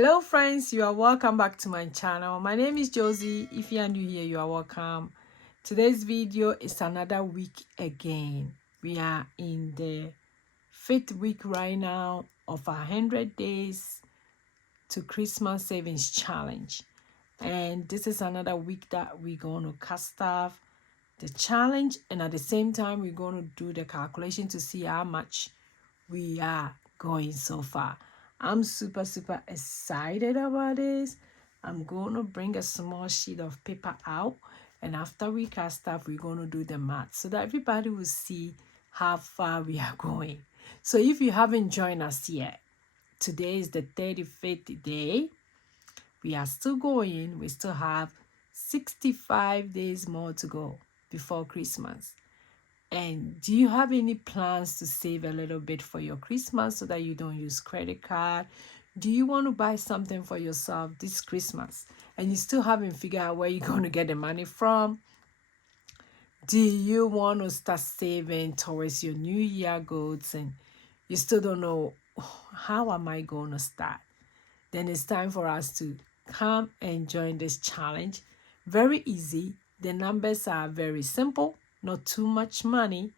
Hello friends, you are welcome back to my channel. My name is Josy. If you are new here, you are welcome. Today's video is another week again. We are in the 5th week right now of 100 days to Christmas savings challenge, and this is another week that we're going to cast off the challenge, and at the same time we're going to do the calculation to see how much we are going so far. I'm super excited about this. I'm going to bring a small sheet of paper out, and after we cast off, we're going to do the math so that everybody will see how far we are going. So if you haven't joined us yet, today is the 35th day. We are still going. We still have 65 days more to go before Christmas. And do you have any plans to save a little bit for your Christmas so that you don't use credit card? Do you want to buy something for yourself this Christmas and you still haven't figured out where you're going to get the money from? Do you want to start saving towards your New Year goals and you still don't know, how am I going to start? Then it's time for us to come and join this challenge. Very easy. The numbers are very simple, not too much money.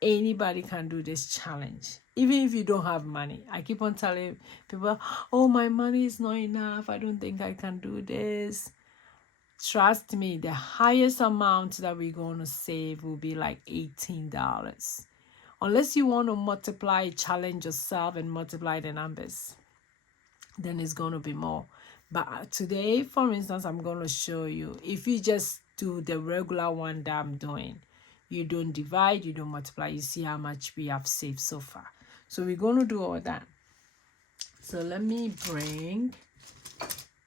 Anybody can do this challenge, even if you don't have money. I keep on telling people, oh, my money is not enough, I don't think I can do this. Trust me, the highest amount that we're going to save will be like $18. Unless you want to multiply, challenge yourself and multiply the numbers, then it's going to be more. But today, for instance, I'm going to show you, if you just do the regular one that I'm doing, you don't divide, you don't multiply, you see how much we have saved so far. So we're going to do all that. So let me bring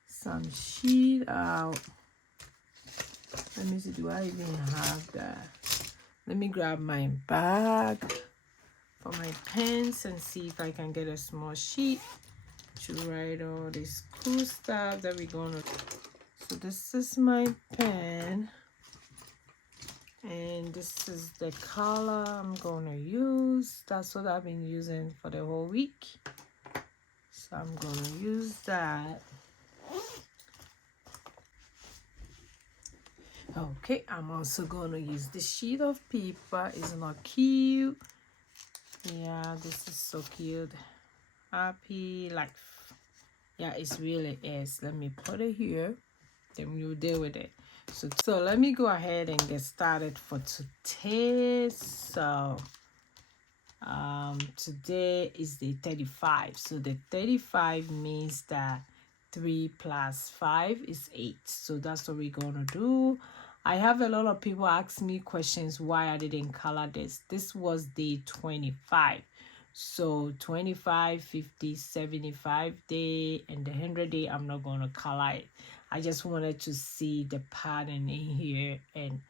some sheet out. Let me see, do I even have that? Let me grab my bag for my pens and see if I can get a small sheet to write all this cool stuff that we're gonna. So this is my pen, and this is the color I'm gonna use. That's what I've been using for the whole week, so I'm gonna use that. Okay, I'm also gonna use this sheet of paper. It's not cute. Yeah, this is so cute. Happy life. Yeah, it really is. Let me put it here, then we'll deal with it. So let me go ahead and get started for today. So today is the 35. So the 35 means that 3 plus 5 is 8. So that's what we're gonna do. I have a lot of people ask me questions why I didn't color this. This was day 25. So 25, 50, 75 day and the 100 day, I'm not going to color it. I just wanted to see the pattern in here, and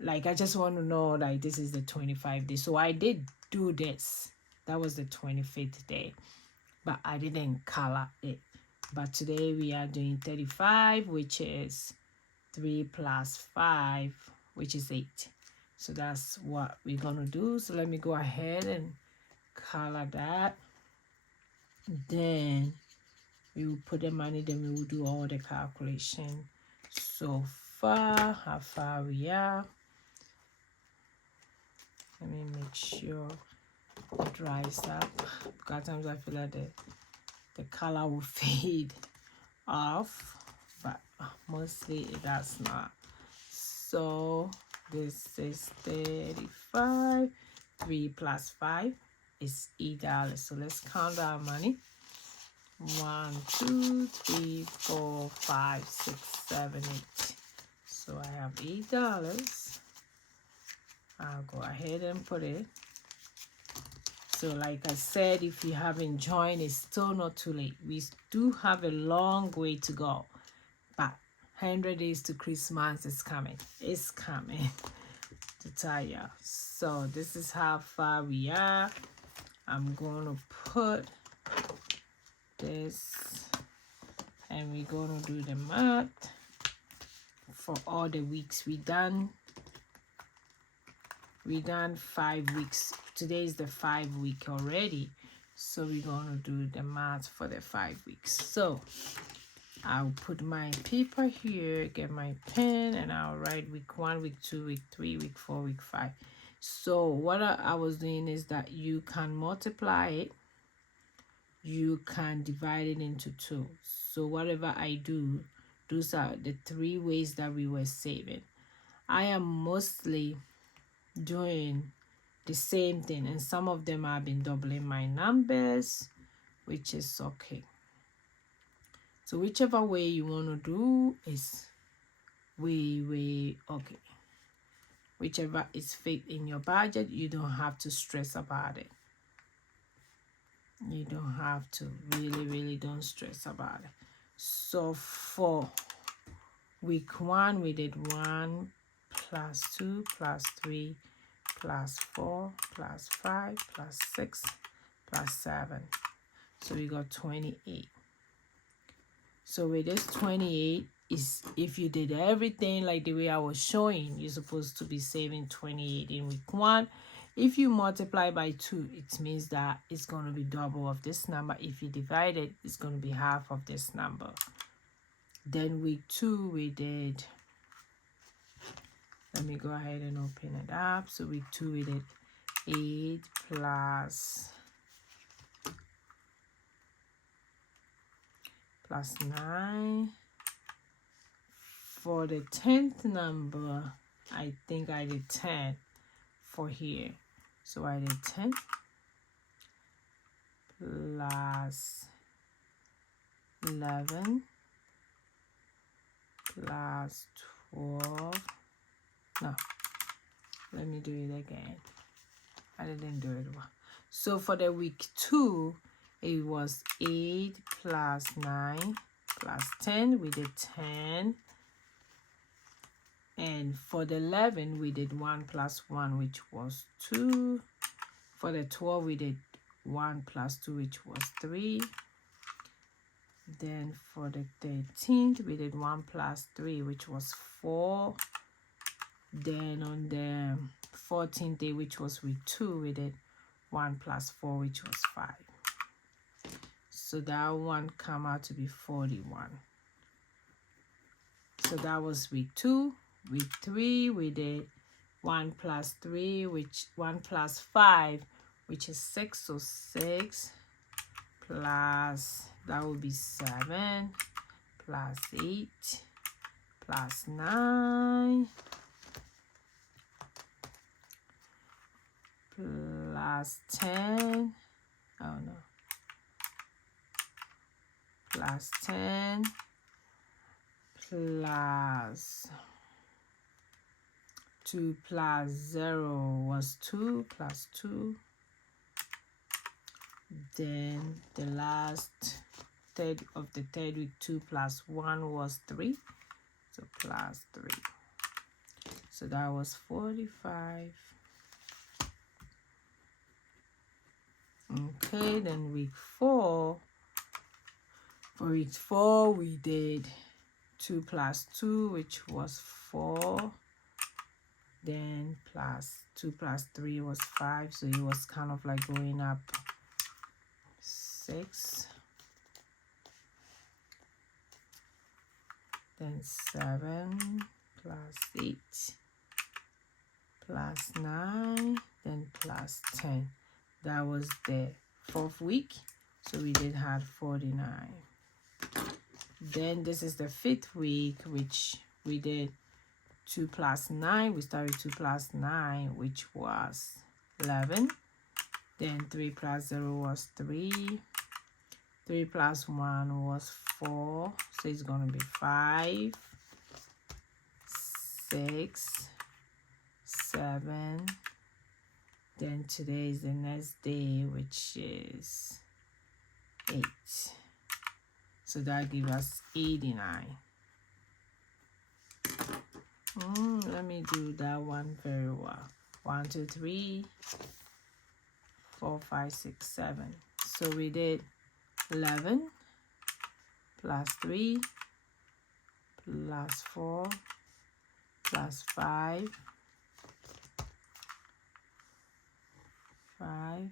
like I just want to know like this is the 25 day. So I did do this. That was the 25th day, but I didn't color it. But today we are doing 35, which is 3 plus 5, which is 8. So that's what we're gonna do. So let me go ahead and color that. Then we will put the money, then we will do all the calculation so far, how far we are. Let me make sure it dries up, because sometimes I feel like the color will fade off, but mostly it does not. So this is 35. 3 plus 5 is $8. So let's count our money. 1, 2, 3, 4, 5, 6, 7, 8. So I have $8. I'll go ahead and put it. So like I said, if you haven't joined, it's still not too late. We do have a long way to go, but 100 days to Christmas is coming. It's coming to tell you. So this is how far we are. I'm going to put this, and we're going to do the math for all the weeks we done. We done 5 weeks. Today is the 5th week already. So we're going to do the math for the 5 weeks. So I'll put my paper here, get my pen, and I'll write week 1, week 2, week 3, week 4, week 5. So what I was doing is that you can multiply it, you can divide it into 2. So whatever I do, those are the 3 ways that we were saving. I am mostly doing the same thing, and some of them I've been doubling my numbers, which is okay. So whichever way you want to do is way okay. Whichever is fit in your budget, you don't have to stress about it. You don't have to, really don't stress about it. So for week 1, we did 1 plus 2 plus 3 plus 4 plus 5 plus 6 plus 7. So we got 28. So with this 28 is, if you did everything like the way I was showing, you're supposed to be saving 28 in week 1. If you multiply by 2, it means that it's going to be double of this number. If you divide it, it's going to be half of this number. Then week 2, we did, let me go ahead and open it up. So week 2, we did 8 plus 9. For the 10th number, I think I did 10 for here. So I did 10 plus 11 plus 12. No, let me do it again. I didn't do it well. So for the week 2, it was 8 plus 9 plus 10. We did 10. And for the 11, we did 1 plus 1, which was 2. For the 12, we did 1 plus 2, which was 3. Then for the 13th, we did 1 plus 3, which was 4. Then on the 14th day, which was week 2, we did 1 plus 4, which was 5. So that one came out to be 41. So that was week 2. Week 3, we did 1 plus 3, which 1 plus 5, which is 6. So 6 plus, that would be 7, plus 8, plus 9, plus 10, oh no, plus 10, plus 2 plus 0 was 2 plus 2. Then the last third of the 3rd week, 2 plus 1 was 3. So plus 3. So that was 45. Okay, then week 4. For week 4, we did 2 plus 2, which was 4. Then plus 2 plus 3 was 5. So it was kind of like going up 6. Then 7 plus 8 plus 9. Then plus 10. That was the 4th week. So we did have 49. Then this is the 5th week, which we did 2 plus 9. We started 2 plus 9, which was 11. Then 3 plus 0 was 3. 3 plus 1 was 4. So it's going to be 5, 6, 7. Then today is the next day, which is 8. So that gives us 89. Let me do that one very well. 1, 2, 3, 4, 5, 6, 7. So we did 11 plus 3 plus 4 plus 5 5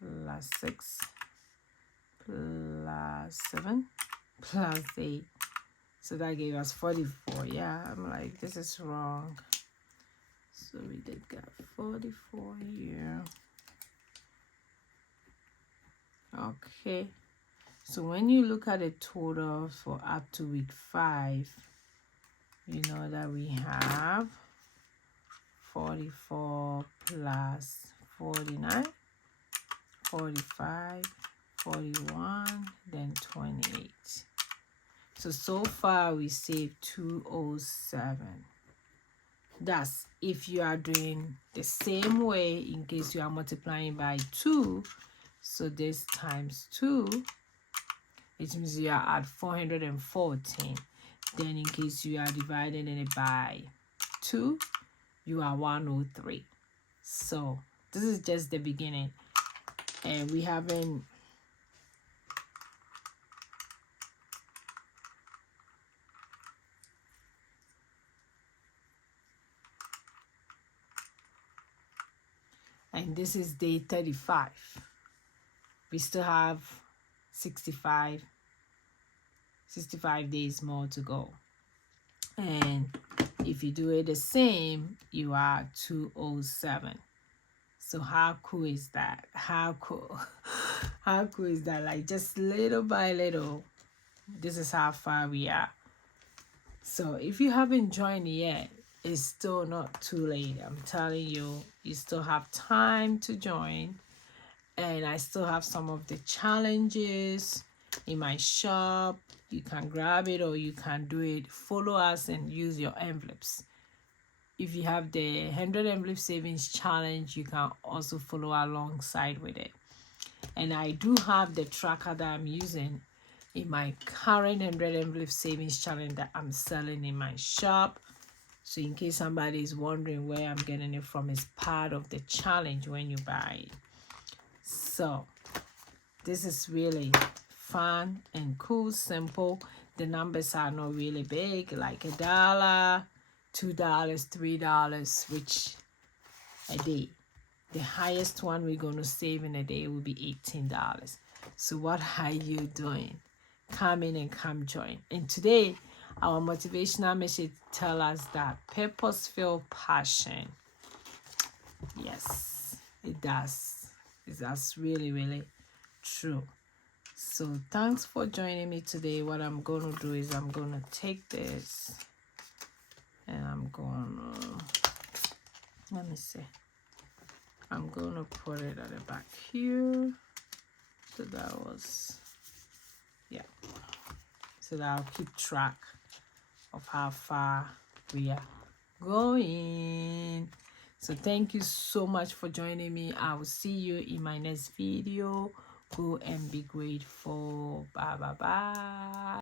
plus 6 plus 7 plus 8. So that gave us 44. Yeah, I'm like, this is wrong. So we did get 44 here. Okay. So when you look at the total for up to week 5, you know that we have 44 plus 49, 45, 41, then 28. So far we saved 207. That's if you are doing the same way in case you are multiplying by 2. So this times 2, it means you are at 414. Then in case you are dividing it by 2, you are 103. So this is just the beginning, and we haven't and this is day 35. We still have 65 days more to go. And if you do it the same, you are 207. So how cool is that? How cool? How cool is that? Like, just little by little, this is how far we are. So if you haven't joined yet, it's still not too late. I'm telling you, you still have time to join. And I still have some of the challenges in my shop. You can grab it or you can do it. Follow us and use your envelopes. If you have the 100 envelope savings challenge, you can also follow alongside with it. And I do have the tracker that I'm using in my current 100 envelope savings challenge that I'm selling in my shop. So in case somebody is wondering where I'm getting it from, it's part of the challenge when you buy it. So this is really fun and cool, simple. The numbers are not really big, like $1, $2, $3, which a day. The highest one we're going to save in a day will be $18. So what are you doing? Come in and come join. And today, our motivational message tells us that purpose-filled passion. Yes, it does. That's really, really true. So thanks for joining me today. What I'm going to do is I'm going to take this and I'm going to, let me see. I'm going to put it at the back here. So that was, yeah. So that I'll keep track of how far we are going. So thank you so much for joining me. I will see you in my next video. Go and be grateful. Bye bye bye.